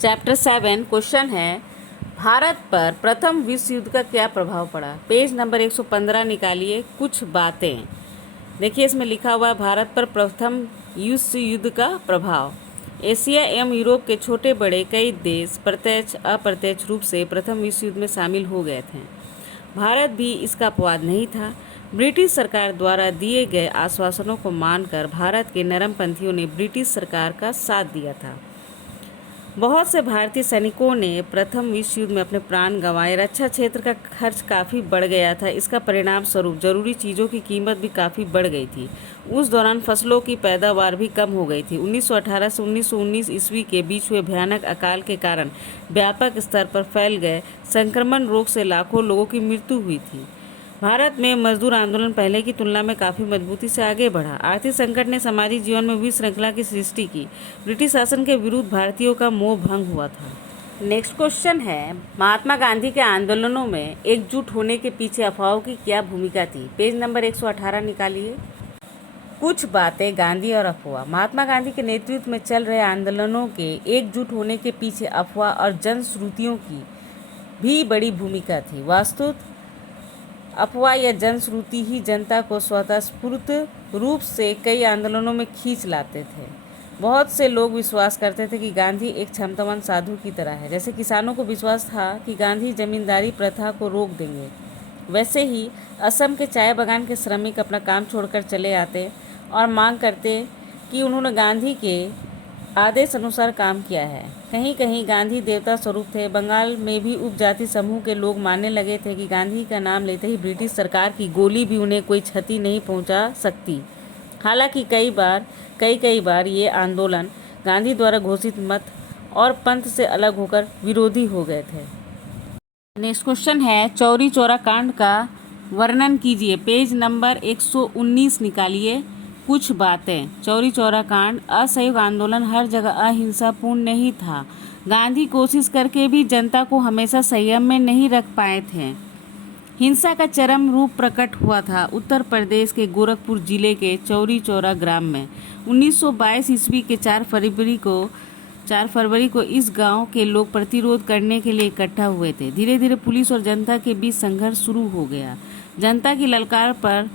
Chapter 7 question है भारत पर प्रथम विश्व युद्ध का क्या प्रभाव पड़ा। पेज नंबर 115 निकालिए कुछ बातें। देखिए इसमें लिखा हुआ है भारत पर प्रथम विश्व युद्ध का प्रभाव। एशिया एवं यूरोप के छोटे बड़े कई देश प्रत्यक्ष अप्रत्यक्ष रूप से प्रथम विश्व युद्ध में शामिल हो गए थे। भारत भी इसका अपवाद नहीं था। ब्रिटिश सरकार द्वारा दिए गए आश्वासनों को मानकर भारत के नरमपंथियों ने ब्रिटिश सरकार का साथ दिया था। बहुत से भारतीय सैनिकों ने प्रथम विश्व युद्ध में अपने प्राण गंवाए। रक्षा क्षेत्र का खर्च काफ़ी बढ़ गया था। इसका परिणाम स्वरूप जरूरी चीज़ों की कीमत भी काफ़ी बढ़ गई थी। उस दौरान फसलों की पैदावार भी कम हो गई थी। 1918 से 1919 ईस्वी के बीच हुए भयानक अकाल के कारण व्यापक स्तर पर फैल गए संक्रमण रोग से लाखों लोगों की मृत्यु हुई थी। भारत में मजदूर आंदोलन पहले की तुलना में काफ़ी मजबूती से आगे बढ़ा। आर्थिक संकट ने सामाजिक जीवन में विश्रृंखला की सृष्टि की। ब्रिटिश शासन के विरुद्ध भारतीयों का मोह भंग हुआ था। नेक्स्ट क्वेश्चन है महात्मा गांधी के आंदोलनों में एकजुट होने के पीछे अफवाहों की क्या भूमिका थी। पेज नंबर 118 निकालिए कुछ बातें गांधी और अफवाह। महात्मा गांधी के नेतृत्व में चल रहे आंदोलनों के एकजुट होने के पीछे अफवाह और जनश्रुतियों की भी बड़ी भूमिका थी। वास्तुतः अफवाह या जनश्रुति ही जनता को स्वतःस्फूर्त रूप से कई आंदोलनों में खींच लाते थे। बहुत से लोग विश्वास करते थे कि गांधी एक क्षमतावान साधु की तरह है। जैसे किसानों को विश्वास था कि गांधी जमींदारी प्रथा को रोक देंगे, वैसे ही असम के चाय बागान के श्रमिक अपना काम छोड़कर चले आते और मांग करते कि उन्होंने गांधी के आदेश अनुसार काम किया है। कहीं कहीं गांधी देवता स्वरूप थे। बंगाल में भी उपजाति समूह के लोग मानने लगे थे कि गांधी का नाम लेते ही ब्रिटिश सरकार की गोली भी उन्हें कोई क्षति नहीं पहुंचा सकती। हालांकि कई बार ये आंदोलन गांधी द्वारा घोषित मत और पंथ से अलग होकर विरोधी हो गए थे। नेक्स्ट क्वेश्चन है चौरी चौरा कांड का वर्णन कीजिए। पेज नंबर 119 निकालिए कुछ बातें। चौरी चौरा कांड असहयोग आंदोलन हर जगह अहिंसापूर्ण नहीं था। गांधी कोशिश करके भी जनता को हमेशा संयम में नहीं रख पाए थे। हिंसा का चरम रूप प्रकट हुआ था उत्तर प्रदेश के गोरखपुर जिले के चौरी चौरा ग्राम में। 1922 ईस्वी के 4 फरवरी को इस गांव के लोग प्रतिरोध करने के लिए इकट्ठा हुए थे। धीरे धीरे पुलिस और जनता के बीच संघर्ष शुरू हो गया। जनता की ललकार पर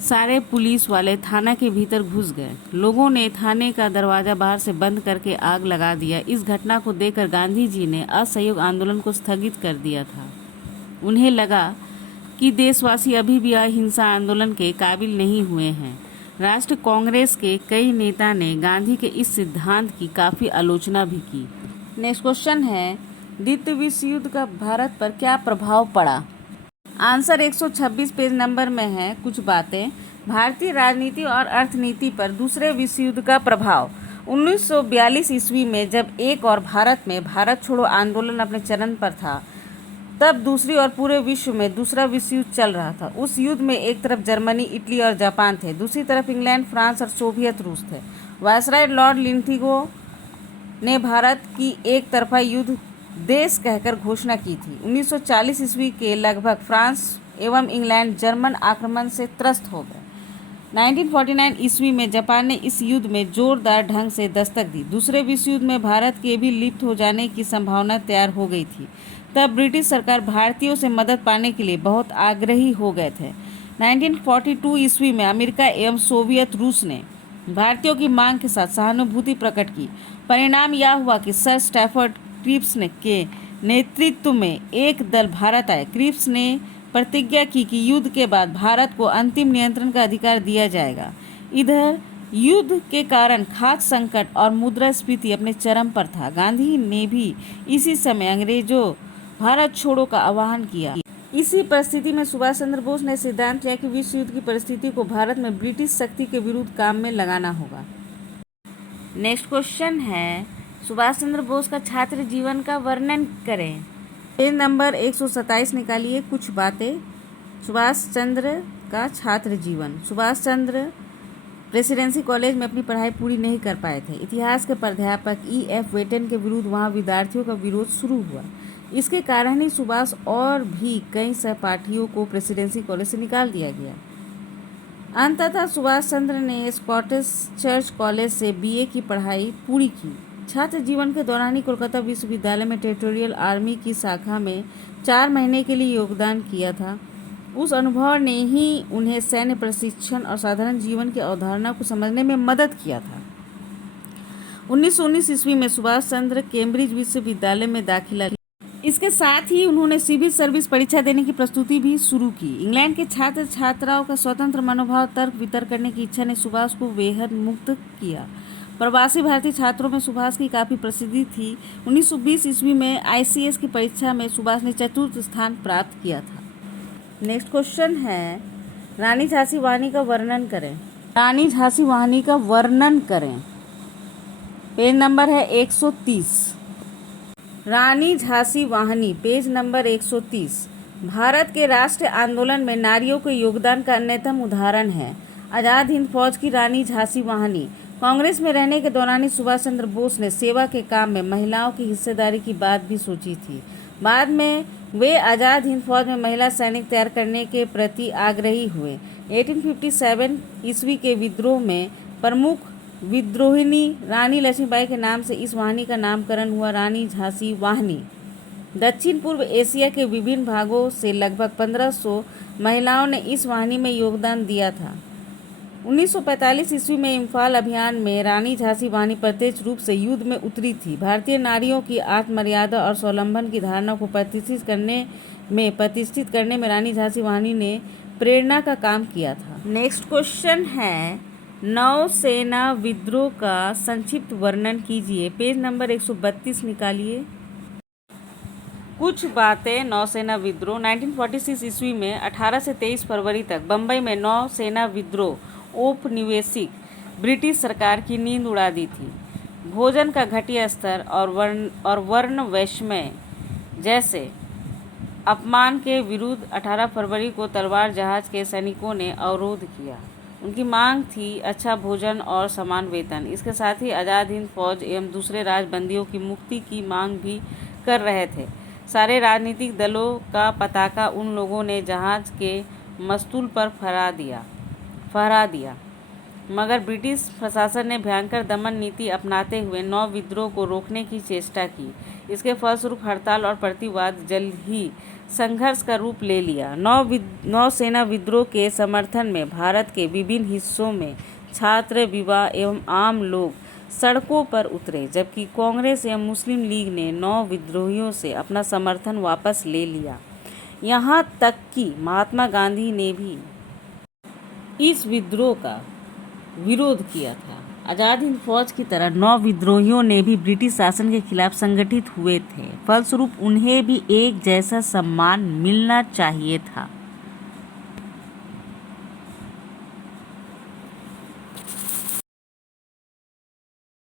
सारे पुलिस वाले थाना के भीतर घुस गए। लोगों ने थाने का दरवाज़ा बाहर से बंद करके आग लगा दिया। इस घटना को देखकर गांधी जी ने असहयोग आंदोलन को स्थगित कर दिया था। उन्हें लगा कि देशवासी अभी भी अहिंसा आंदोलन के काबिल नहीं हुए हैं। राष्ट्र कांग्रेस के कई नेता ने गांधी के इस सिद्धांत की काफ़ी आलोचना भी की। नेक्स्ट क्वेश्चन है द्वितीय विश्व युद्ध का भारत पर क्या प्रभाव पड़ा। आंसर 126 पेज नंबर में है कुछ बातें। भारतीय राजनीति और अर्थनीति पर दूसरे विश्व युद्ध का प्रभाव। 1942 ईस्वी में जब एक और भारत में भारत छोड़ो आंदोलन अपने चरम पर था, तब दूसरी और पूरे विश्व में दूसरा विश्व युद्ध चल रहा था। उस युद्ध में एक तरफ जर्मनी, इटली और जापान थे, दूसरी तरफ इंग्लैंड, फ्रांस और सोवियत रूस थे। वायसराय लॉर्ड लिंथिगो ने भारत की एक तरफा युद्ध देश कहकर घोषणा की थी। 1940 ईस्वी के लगभग फ्रांस एवं इंग्लैंड जर्मन आक्रमण से त्रस्त हो गए। 1949 ईस्वी में जापान ने इस युद्ध में जोरदार ढंग से दस्तक दी। दूसरे विश्व युद्ध में भारत के भी लिप्त हो जाने की संभावना तैयार हो गई थी। तब ब्रिटिश सरकार भारतीयों से मदद पाने के लिए बहुत आग्रही हो गए थे। 1942 ईस्वी में अमेरिका एवं सोवियत रूस ने भारतीयों की मांग के साथ सहानुभूति प्रकट की। परिणाम यह हुआ कि सर स्टैफर्ड क्रिप्स के नेतृत्व में एक दल भारत आए। क्रिप्स ने प्रतिज्ञा की कि युद्ध के बाद भारत को अंतिम नियंत्रण का अधिकार दिया जाएगा। इधर युद्ध के कारण खाद्य संकट और मुद्रास्फीति अपने चरम पर था। गांधी ने भी इसी समय अंग्रेजों भारत छोड़ो का आह्वान किया। इसी परिस्थिति में सुभाष चंद्र बोस ने सिद्धांत लिया कि विश्व युद्ध की परिस्थिति को भारत में ब्रिटिश शक्ति के विरुद्ध काम में लगाना होगा। नेक्स्ट क्वेश्चन है सुभाष चंद्र बोस का छात्र जीवन का वर्णन करें। पेज नंबर 127 निकालिए कुछ बातें। सुभाष चंद्र का छात्र जीवन। सुभाष चंद्र प्रेसिडेंसी कॉलेज में अपनी पढ़ाई पूरी नहीं कर पाए थे। इतिहास के प्राध्यापक E.F. वेटन के विरुद्ध वहां विद्यार्थियों का विरोध शुरू हुआ। इसके कारण ही सुभाष और भी कई सहपाठियों को प्रेसिडेंसी कॉलेज से निकाल दिया गया। अंततः सुभाष चंद्र ने स्कॉटिश चर्च कॉलेज से BA की पढ़ाई पूरी की। छात्र जीवन के दौरान ही कोलकाता विश्वविद्यालय में टेरिटोरियल आर्मी की शाखा में 4 महीने के लिए योगदान किया था। उस अनुभव ने ही उन्हें सैन्य प्रशिक्षण और साधारण जीवन की अवधारणा को समझने में मदद किया था। 1919 ईस्वी में सुभाष चंद्र कैम्ब्रिज विश्वविद्यालय में दाखिला लिया। इसके साथ ही उन्होंने सिविल सर्विस परीक्षा देने की प्रस्तुति भी शुरू की। इंग्लैंड के छात्र छात्राओं का स्वतंत्र मनोभाव, तर्क वितर्क करने की इच्छा ने सुभाष को बेहद मुक्त किया। प्रवासी भारतीय छात्रों में सुभाष की काफ़ी प्रसिद्धि थी। 1920 ईस्वी में ICS की परीक्षा में सुभाष ने 4th स्थान प्राप्त किया था। नेक्स्ट क्वेश्चन है, रानी झांसी वाहिनी का वर्णन करें। रानी झांसी वाहिनी का वर्णन करें। पेज नंबर है 130। रानी झांसी वाहिनी, पेज नंबर 130, भारत के राष्ट्रीय आंदोलन में नारियों के योगदान का अन्यतम उदाहरण है। आज़ाद हिंद फौज की रानी झांसी वाहिनी। कांग्रेस में रहने के दौरान ही सुभाष चंद्र बोस ने सेवा के काम में महिलाओं की हिस्सेदारी की बात भी सोची थी। बाद में वे आज़ाद हिंद फौज में महिला सैनिक तैयार करने के प्रति आग्रही हुए। 1857 ईस्वी के विद्रोह में प्रमुख विद्रोहिनी रानी लक्ष्मीबाई के नाम से इस वाहिनी का नामकरण हुआ, रानी झांसी वाहिनी। दक्षिण पूर्व एशिया के विभिन्न भागों से लगभग 1500 महिलाओं ने इस वाहिनी में योगदान दिया था। 1945 ईस्वी में इम्फाल अभियान में रानी झांसी वाहिनी प्रत्यक्ष रूप से युद्ध में उतरी थी। भारतीय नारियों की आत्ममर्यादा और स्वावलंबन की धारणा को प्रतिष्ठित करने में रानी झांसी वाहिनी ने प्रेरणा का काम किया था। नेक्स्ट क्वेश्चन है, नौसेना विद्रोह का संक्षिप्त वर्णन कीजिए। पेज नंबर 132 निकालिए। कुछ बातें नौसेना विद्रोह। 1946 ईस्वी में 18 से 23 फरवरी तक बम्बई में नौसेना विद्रोह औपनिवेशिक ब्रिटिश सरकार की नींद उड़ा दी थी। भोजन का घटिया स्तर और वर्ण वैषम्य जैसे अपमान के विरुद्ध 18 फरवरी को तलवार जहाज के सैनिकों ने अवरोध किया। उनकी मांग थी अच्छा भोजन और समान वेतन। इसके साथ ही आज़ाद हिंद फौज एवं दूसरे राजबंदियों की मुक्ति की मांग भी कर रहे थे। सारे राजनीतिक दलों का पताका उन लोगों ने जहाज के मस्तूल पर फहरा दिया, मगर ब्रिटिश प्रशासन ने भयंकर दमन नीति अपनाते हुए नौ विद्रोह को रोकने की चेष्टा की। इसके फलस्वरूप हड़ताल और प्रतिवाद जल्द ही संघर्ष का रूप ले लिया। नौसेना विद्रोह के समर्थन में भारत के विभिन्न हिस्सों में छात्र, युवा एवं आम लोग सड़कों पर उतरे, जबकि कांग्रेस एवं मुस्लिम लीग ने नौ विद्रोहियों से अपना समर्थन वापस ले लिया। यहाँ तक कि महात्मा गांधी ने भी इस विद्रोह का विरोध किया था। आज़ाद हिंद फौज की तरह नौ विद्रोहियों ने भी ब्रिटिश शासन के खिलाफ संगठित हुए थे। फलस्वरूप उन्हें भी एक जैसा सम्मान मिलना चाहिए था।